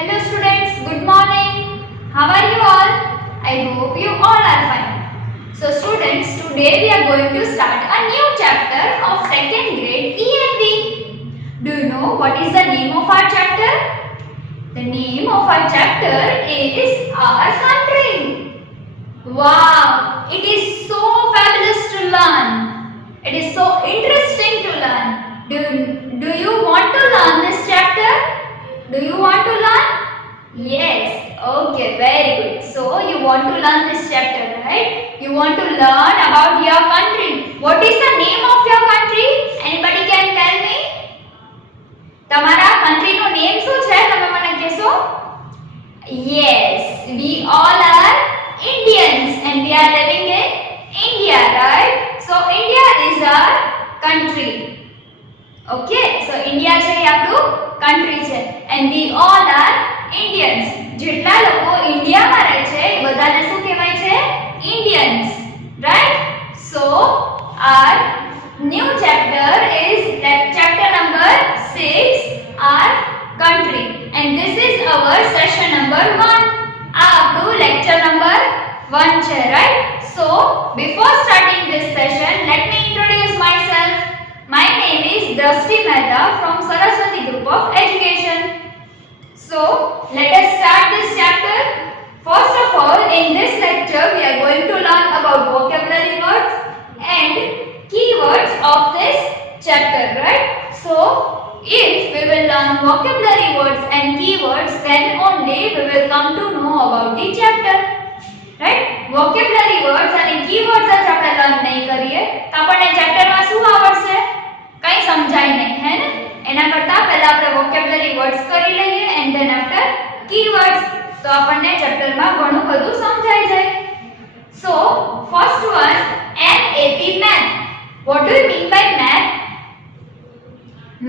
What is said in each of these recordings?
Hello students, good morning. How are you all? I hope you all are fine. So students, today we are going to start a new chapter of second grade END. Do you know what is the name of our chapter? The name of our chapter is Our Country. Wow, it is so fabulous to learn. It is so interesting to learn. Do you want to learn this chapter? Do you want to learn? Yes. Okay, very good. So you want to learn this chapter, right? You want to learn about your country. What is the name of your country? Anybody can tell me? તમારા country નું name શું છે? તમે મને કહેશો? Yes, we all are Indians and we are living in India, right? So India is our country. Okay, so India છે એ આપણું country છે and we all are Indians. જેટલા લોકો ઇન્ડિયામાં રહે છે એ બધાને શું કહેવાય છે? Indians, right? So our new chapter is chapter number 6, our country, and this is our session number 1. આ આપણું lecture number 1 છે, right? So before starting this session, let me introduce myself. My name is Drashti Mehta from Saraswati Group of Education. So, let us start this chapter. First of all, in this lecture, we are going to learn about vocabulary words and keywords of this chapter, right? So, if we will learn vocabulary words and keywords, then only we will come to know about the chapter. Right? Vocabulary words and keywords જ આપણે learn નહીં કરીએ તો આપણને ચેપ્ટરમાં શું આવડશે? કઈ સમજાય નહીં, હે ને? એના કરતા પહેલા આપણે vocabulary words કરી લઈએ and then after keywords તો આપણને ચેપ્ટરમાં ઘણું બધું સમજાઈ જાય. So, first one, MAP, map. What do you mean by map?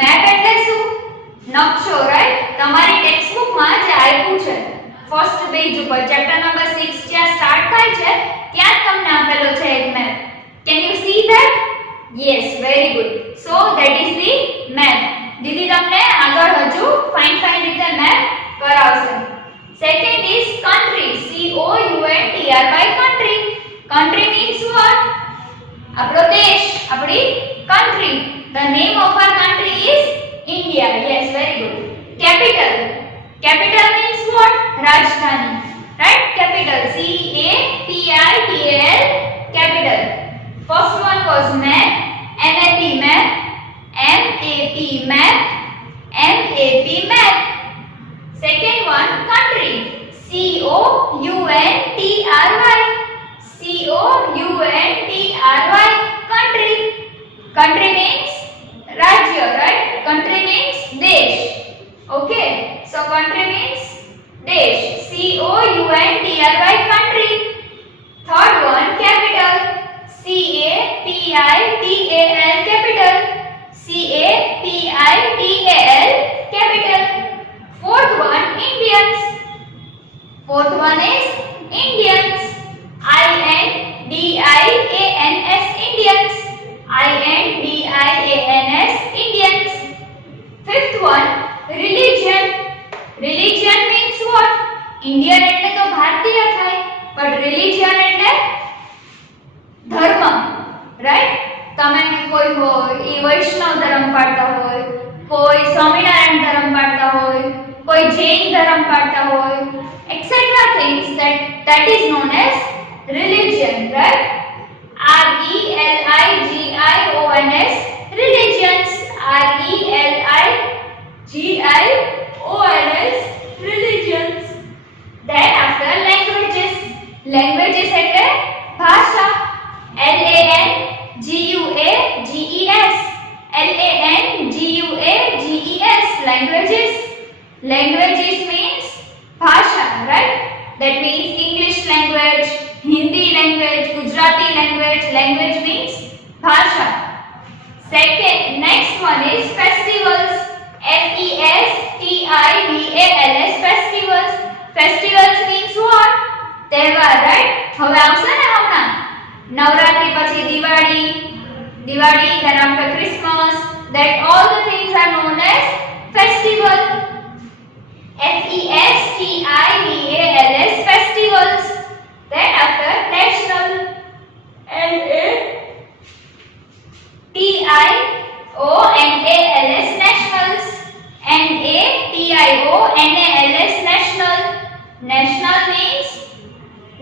Map એટલે શું? નકશો, right? તમારી ટેક્સ્ટ બુકમાં જે આપ્યું છે ફર્સ્ટ પેજ ઉપર ચેપ્ટર નંબર 6 જ્યાં સ્ટાર્ટ થાય છે ત્યાં જ તમને આપેલો છે એક map. Can you see that? Yes, very good. So that is the map. દીદી તમને આગળ હજુ ફાઇન રીતે મેપ કરાવશે. Second is country. COUNTRY, country. Country means what? આપણો દેશ, આપણી country. The name of our country is India. Yes, very good. Capital. Capital means what? Rajdhani, right? Capital, CAPITAL, capital. First one was map, MAP, map, MAP, map, MAP, map. Second one, country, COUNTRY, COUNTRY, country. Country means Rajya, right? Country means desh. Okay, so country means desh. COUNTRY, country. Third one, capital. CAPITAL, capital. CAPITAL, capital. Fourth one, Indians. Fourth one is Indians. INDIANS, Indians. INDIANS, Indians. Fifth one, religion. Religion means what? Indian એટલે તો ભારતીય થાય, but religion એટલે ધર્મ, right? તમે કોઈ હોય એ વૈષ્ણવ ધર્મ પાળતા હોય, કોઈ સ્વામિનારાયણ ધર્મ પાળતા હોય, કોઈ જૈન ધર્મ પાળતા હોય, etc. things that is known as religion, right? RELIGIONS, religions. RELIGIONS, religions. Then after languages. Languages એટલે ભાષા. LANGUAGES, LANGUAGES, languages. Languages means ભાષા, right? That means English language, Hindi language, Gujarati language. Language means ભાષા. Second, next one is festivals. FESTIVALS, festivals. Festivals means what? તહેવાર, right? હવે આવશે ને હમણાં નવરાત્રી પછી Diwali, then after Christmas, that all the things are known as festival. FESTIVAL, NATIONAL national. National means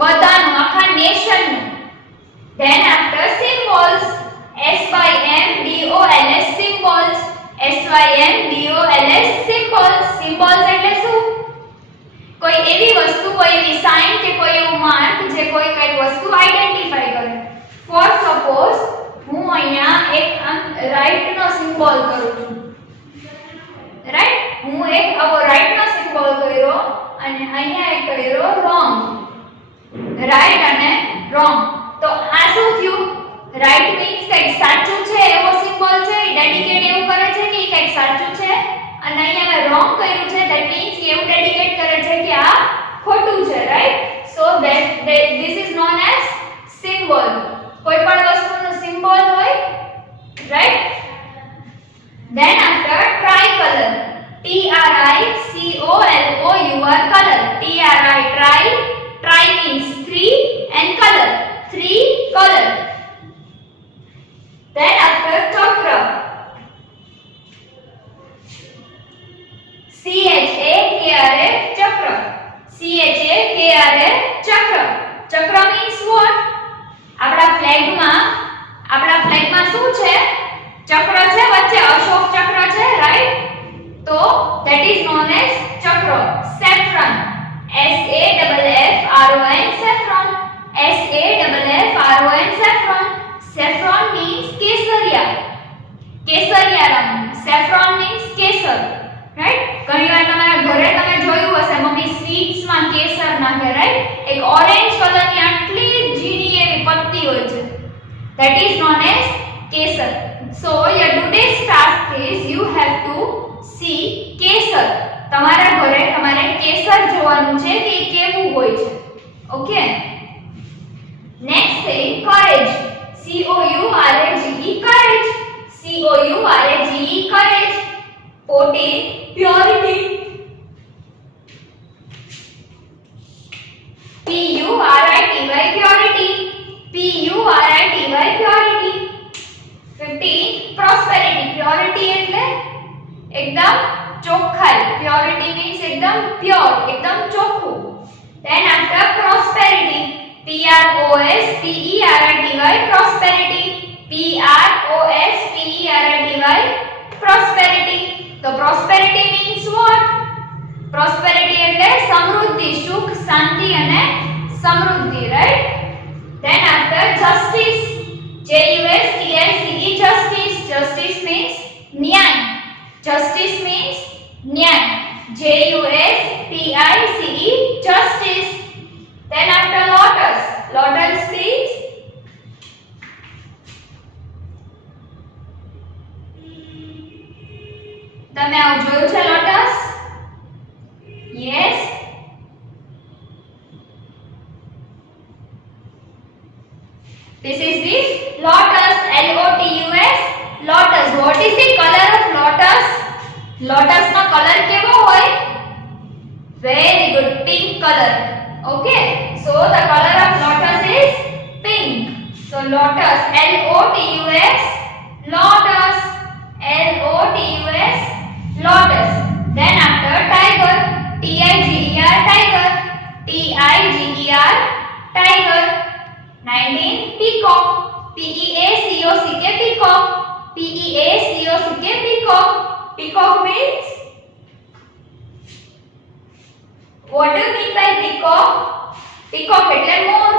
બધાનું આખા nation નું. Then after symbols, SYMBOLS symbols. SYMBOLS symbols. Symbols એટલે શું? કોઈ એવી વસ્તુ, કોઈ એવી સાઇન કે કોઈ એવું માર્ક જે કોઈ કઈ વસ્તુ આઈડેન્ટિફાઈ કરે. ફોર સપોઝ હું અહીંયા એક રાઈટ નો સિમ્બોલ કરું છું. રાઈટ, હું એક આવો રાઈટ નો સિમ્બોલ કર્યો અને અહીંયા એક કર્યો રોંગ. રાઈટ અને રોંગ. તો આ શું થયું? રાઈટ મીન્સ કંઈક સાચું છે એવો સિમ્બોલ છે, ડેડિકેટ એવું કરે છે કે કંઈક સાચું છે, અને અહીંયા મેં રોંગ કર્યું છે, ધેટ મીન્સ કે એવું ડેડિકેટ કરે છે કે આ ખોટું છે. Right, so this is known as symbol. કોઈ પણ વસ્તુનો સિમ્બોલ હોય. Right, then after tricolor, TRICOLOUR color. TRI tri means three and color, three color. Then after chakra, CHAKRA chakra. CHAKRA chakra. Chakra means what? આપણા ફ્લેગમાં શું છે? ચક્ર છે, વચ્ચે અશોક ચક્ર છે. રાઈટ, તો that is known as chakra. Saffron, SAFFRON saffron. SAFFRON saffron. Saffron means કેસરિયા. કેસરિયા રંગ. Saffron means કેસર. રાઈટ, ઘણીવાર તમારા ઘરે તમે જોયું હશે મમ્મી સ્વીટ્સ માં કેસર નાખે. રાઈટ, એક ઓરેન્જ કલરની આટલી ઝીણી એવી પત્તી હોય છે. That is known as Kesar. So your today's task is you have to see કેસર. તમારા ઘરે તમારે કેસર જોવાનું છે કે કેવું હોય છે. Okay, next thing, courage. COURAGE courage. COURAGE courage. 14 purity. PURITY purity. PURITY purity. 15 prosperity. Purity એટલે એકદમ ચોખ્ખાઈ. Purity means એકદમ pure, એકદમ ચોખ્ખું. Then after prosperity, PROSPERITY prosperity. PROSPERITY prosperity. So prosperity means what? Prosperity એટલે સમૃદ્ધિ, સુખ, શાંતિ અને સમૃદ્ધિ. Right, then after justice, JUSTICE justice. Justice means ન્યાય. Justice means ન્યાય. JUSTICE justice. Then after lotus. Lotus means તમે આવું જોયું છે lotus? Yes. This is the lotus. LOTUS lotus. What is the color of lotus? Lotus નો colour કેવો હોય? Very good, pink color. Okay, so the color of lotus is pink. So lotus, LOTUS lotus. LOTUS lotus. Then after tiger, TIGER tiger. TIGER tiger. 19 peacock. PEACOCK peacock. PEACOCK peacock. Peacock means, what do you mean by peacock? Peacock એટલે મોર.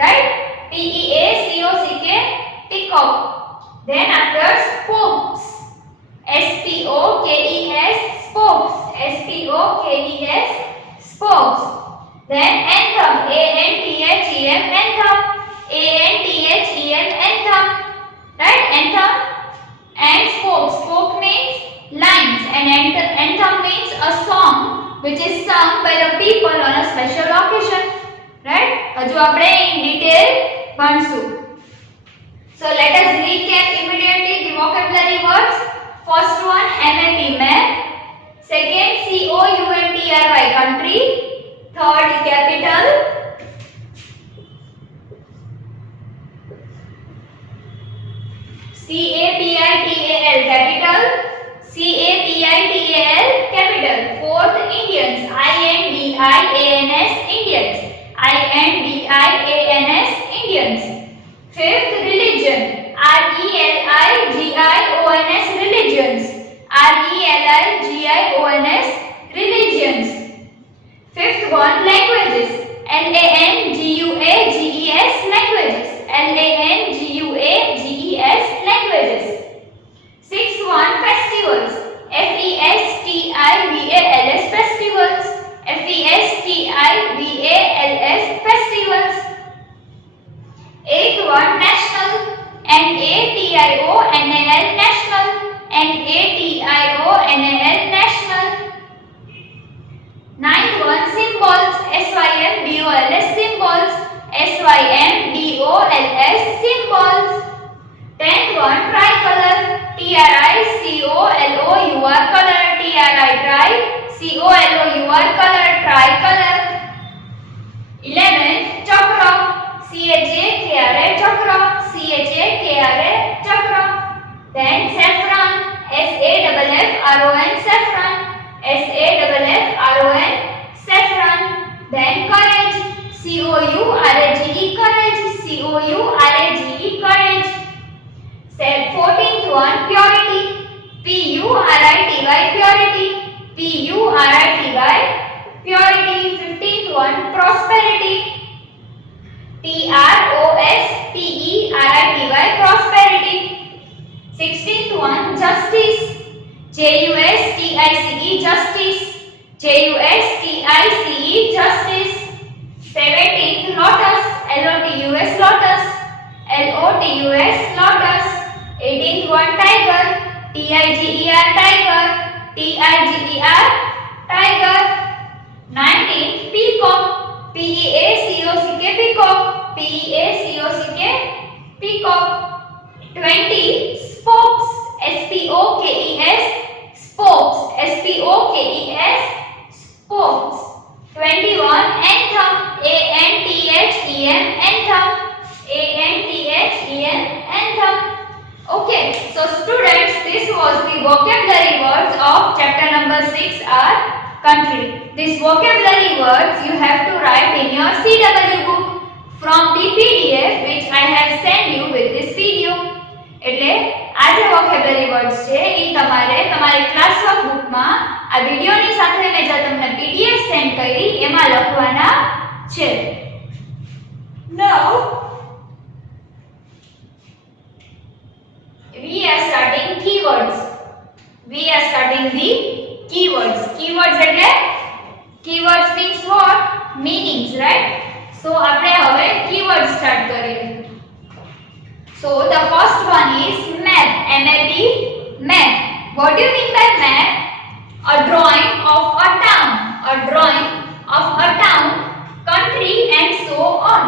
Right, PEACOCK peacock. Then after spokes, SPOKES spokes. SPOKES spokes. Then anthem, ANTHEM anthem. ANTHEM anthem. Right, anthem and spoke. Spoke means lines and anthem means a song which is sung by the people on a special occasion. Right, હજુ આપણે in detail ભણશું. So let us recap immediately the vocabulary words. First one, MAP map. Second, COUNTRY country. Third, capital. CAPITAL capital. CAPITAL capital. Fourth, INDIANS Indians. INDIANS Indians. Fifth, religion. RELIGIONS religions. RELIGIONS religions. Fifth one, languages. LANGUAGES languages. LANGUAGES languages. Sixth one, festivals. FESTIVALS festivals. FESTIVALS festivals. Eighth one, national. NATIONAL national. NATIONAL national. Ninth one, symbols. SYMBOLS symbols. SYMBOLS symbols. Tenth one, tricolor. TRICOLOUR color. TRICOLOUR color. Tricolor. 11th, chakra. CHAKRA chakra. CHAKRA chakra. Then saffron. SAFFRON saffron. SAFFRON saffron. Then courage. COURAGE courage. COURAGE courage. 14th one, purity. PURITY purity. PURITY purity. 15th one, prosperity. PROSPERITY prosperity. 16th one, justice. JUSTICE justice. JUSTICE justice. 17th, lotus. LOTUS lotus. LOTUS lotus. 18th one, tiger. TIGER tiger. TIGER tiger. 19th, peacock. PEACOCK peacock. PEACOCK peacock. 20, spokes. SPOKES spokes. SPOKES spokes. 21, anthem. ANTHEM anthem. ANTHEM anthem. Okay, so students, this was the vocabulary words of chapter number 6, our country. These vocabulary words you have to write in your CW book from the PDF which I have sent you with this video. એટલે આ જે vocabulary words છે એ તમારે તમારી class work બુકમાં આ વિડિયોની સાથે મેં જે તમને PDF સેન્ડ કરી એમાં લખવાના છે. Now we are starting keywords. We are starting the keywords. Keywords એટલે keywords means what? Meanings, right? So આપણે હવે keywords start કરીએ. So the first one is map. MAP, map. What do you mean by map? A drawing of a town. A drawing of a town, country and so on.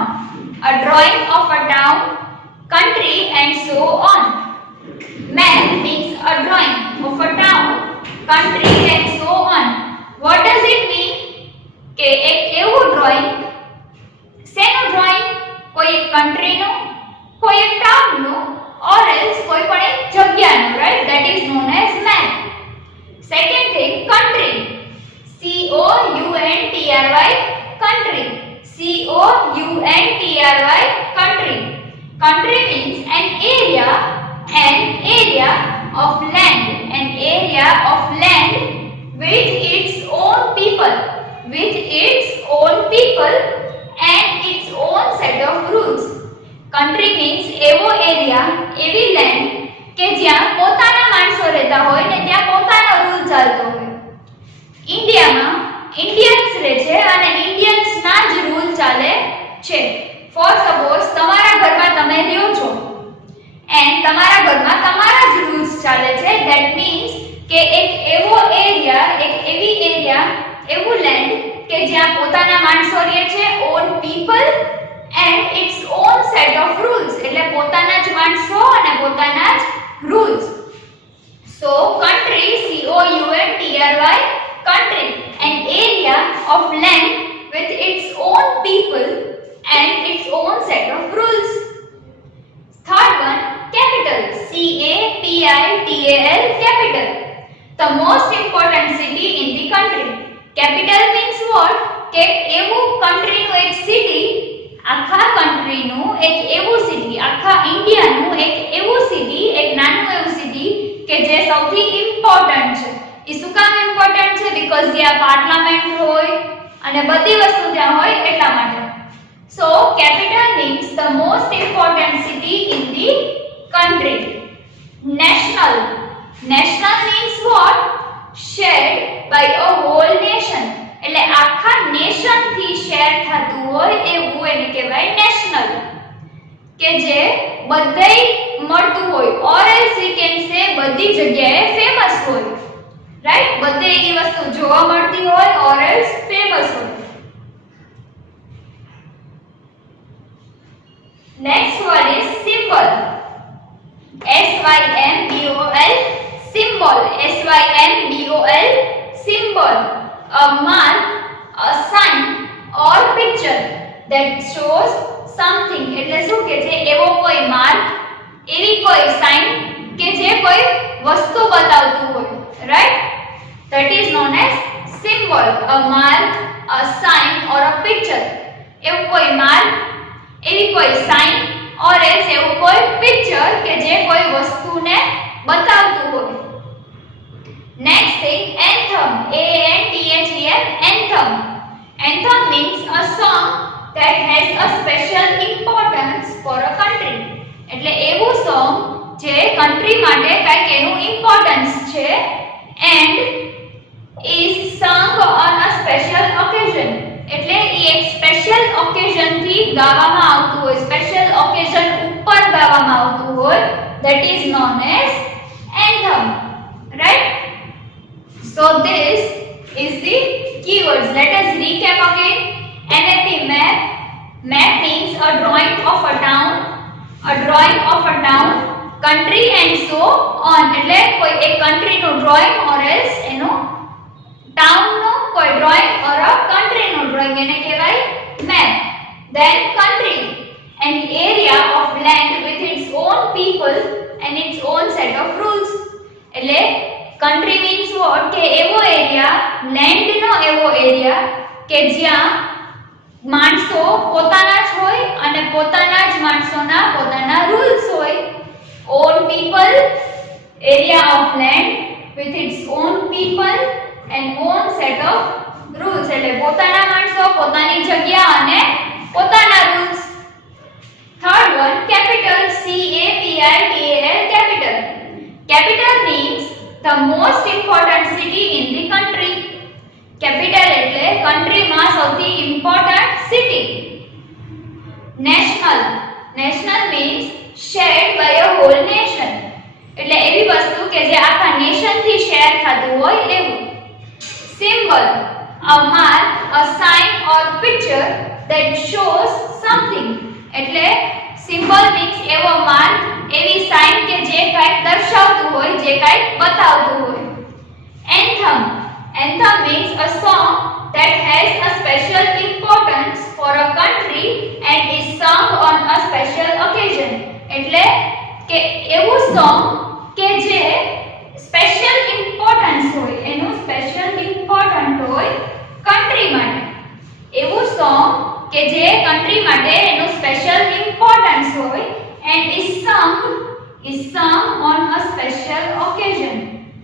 A drawing of a town, country and so on. Map means a drawing of a town, country and so on. What does it mean? કે એક એવું drawing, શેનું drawing? કોઈ એક countryનું, કોઈ એક townનું, or else કોઈ પણ એક જગ્યાનું, right? That is known as map. Second thing, country. COUNTRY country. COUNTRY country. Country means an area of land, an area of land with its own people, and its own set of rules. Country means એવો area, એવી land કે જ્યાં પોતાના માણસો રહેતા હોય ને ત્યાં પોતાનો રૂલ ચાલતો હોય. ઇન્ડિયામાં ઇન્ડિયન્સ રહે છે અને ઇન્ડિયન્સના જ રૂલ ચાલે છે. ફોર સપોઝ તમારા ઘરમાં તમે રહ્યો છો એન્ડ તમારા ઘરમાં તમારા જ રૂલ્સ ચાલે છે. ધેટ મીન્સ કે એક એવો એરિયા, એક એવી એરિયા, એવું લેન્ડ કે જ્યાં પોતાના માણસો રહે છે, on people and its own set of rules. એટલે પોતાના જ માણસો અને પોતાના જ rules. So country, COUNTRY country, an area of land with its own people and its own set of rules. Third one, capital. CAPITAL capital. The most important city in the country. Capital means what કે એવું કન્ટ્રીનું એક city, આખા કન્ટ્રીનું એક એવું city, આખા ઇન્ડિયાનું એક એવું city, એક નાનું એવું સિટી કે જે સૌથી ઇમ્પોર્ટન્ટ છે. એ શું કામ ઇમ્પોર્ટન્ટ છે? બીકોઝ ત્યાં પાર્લામેન્ટ હોય અને બધી વસ્તુ ત્યાં હોય એટલા માટે. So capital means the most important city in the country. National. National means what? Shared by a whole nation. એટલે આખા નેશન થી શેર થતું હોય એવું એને કહેવાય નેશનલ, કે જે બધેય મળતું હોય, or else we can say બધી જગ્યાએ ફેમસ હોય, રાઈટ? બધે એની વસ્તુ જોવા મળતી હોય, or else ફેમસ હોય. Next one is symbol. S-Y-M-B-O-L, symbol. S-Y-M-B-O-L, symbol. A mark, a sign or picture that shows something. એટલે શું કે છે? એવો કોઈ માર્ક, એવી કોઈ સાઇન કે જે કોઈ વસ્તુ બતાવતું હોય, right? That is known as symbol. A mark, a sign or a picture. એવું કોઈ માર્ક, એવી કોઈ સાઇન or else એવું કોઈ પિક્ચર કે જે કોઈ વસ્તુને બતાવતું હોય. Next thing, anthem. A-N-T-H-E-M, anthem. Anthem means a song that has a special importance for a country. એટલે એવું સોંગ જે કન્ટ્રી માટે કંઈક એનું ઇમ્પોર્ટન્સ છે and is sung on a special occasion. એટલે એ એક સ્પેશિયલ ઓકેઝન થી ગાવામાં આવતું હોય, સ્પેશિયલ ઓકેઝન ઉપર ગાવામાં આવતું હોય, that is known as anthem, right? So this is the keywords. Let us recap again. MAP, map. Map means a drawing of a town, a drawing of a town, country and so on. એટલે કોઈ એક country નું drawing or else એનું town નું કોઈ drawing or a country નું drawing એને કહેવાય map. Then country, an area of land with its own people and its own set of rules. એટલે country means what? કે એવો એરિયા, land નો એવો એરિયા કે જ્યાં માણસો પોતાના જ હોય અને પોતાના જ માણસોના પોતાના રૂલ્સ હોય. Own people, area of land with its own people and own set of rules. એટલે પોતાના માણસો, પોતાની જગ્યા અને પોતાના rules. Third one, capital. C-A-P-I-T-A-L, capital. Capital means the most important city in the country. Capital એટલે countryમાં સૌથી important city. National. National means shared by a whole nation. એટલે એવી વસ્તુ કે જે આખા નેશન થી શેર થતું હોય એવું. Symbol, a mark, a sign or picture that shows something. એટલે symbol means એવો માર્ક, એવી સાઇન કે જે કંઈક દર્શાવતું હોય, જે કંઈક બતાવતું હોય. Anthem. Anthem means a song that has a special importance for a country and is sung on a special occasion. એટલે કે એવું સોંગ કે જે સ્પેશિયલ ઇમ્પોર્ટન્સ હોય, એનું સ્પેશિયલ ઇમ્પોર્ટન્ટ હોય કન્ટ્રી માટે. એવું સોંગ કે જે કન્ટ્રી માટે એનું સ્પેશિયલ ઇમ્પોર્ટન્સ હોય and is sung on a special occasion.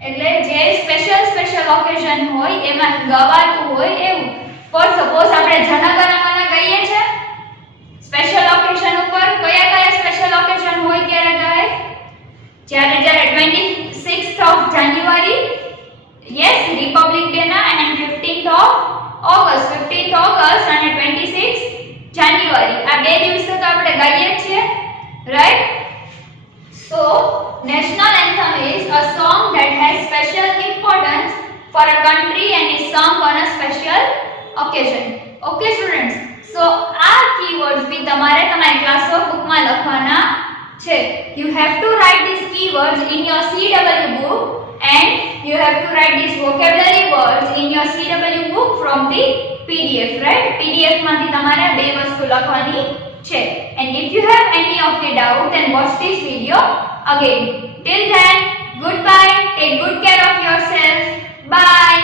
એટલે જે સ્પેશિયલ ઓકેઝન હોય એમાં ગવાતું હોય એવું. ફોર સપોઝ આપણે જનગણમન ગાઈએ છે સ્પેશિયલ ઓકેઝન ઉપર. કયા સ્પેશિયલ ઓકેઝન હોય ત્યારે ગાય? જ્યારે 26th of January, yes, Republic day ના, and 15th of August અને 26th January. આ બે દિવસો તો આપણે ગાઈએ છીએ, right? So national anthem is a song that has special importance for a country and is sung on a special occasion. Okay students, so આ keywords બી તમારે તમારી ક્લાસ બુકમાં લખવાના છે. You have to write these keywords in your CW book and you have to write these vocabulary words in your CW book from the PDF, right? PDF માંથી તમારે બે વસ્તુ લખવાની છે. And if you have any of the doubt, then watch this video again. Till then, goodbye. Take good care of yourself. Bye.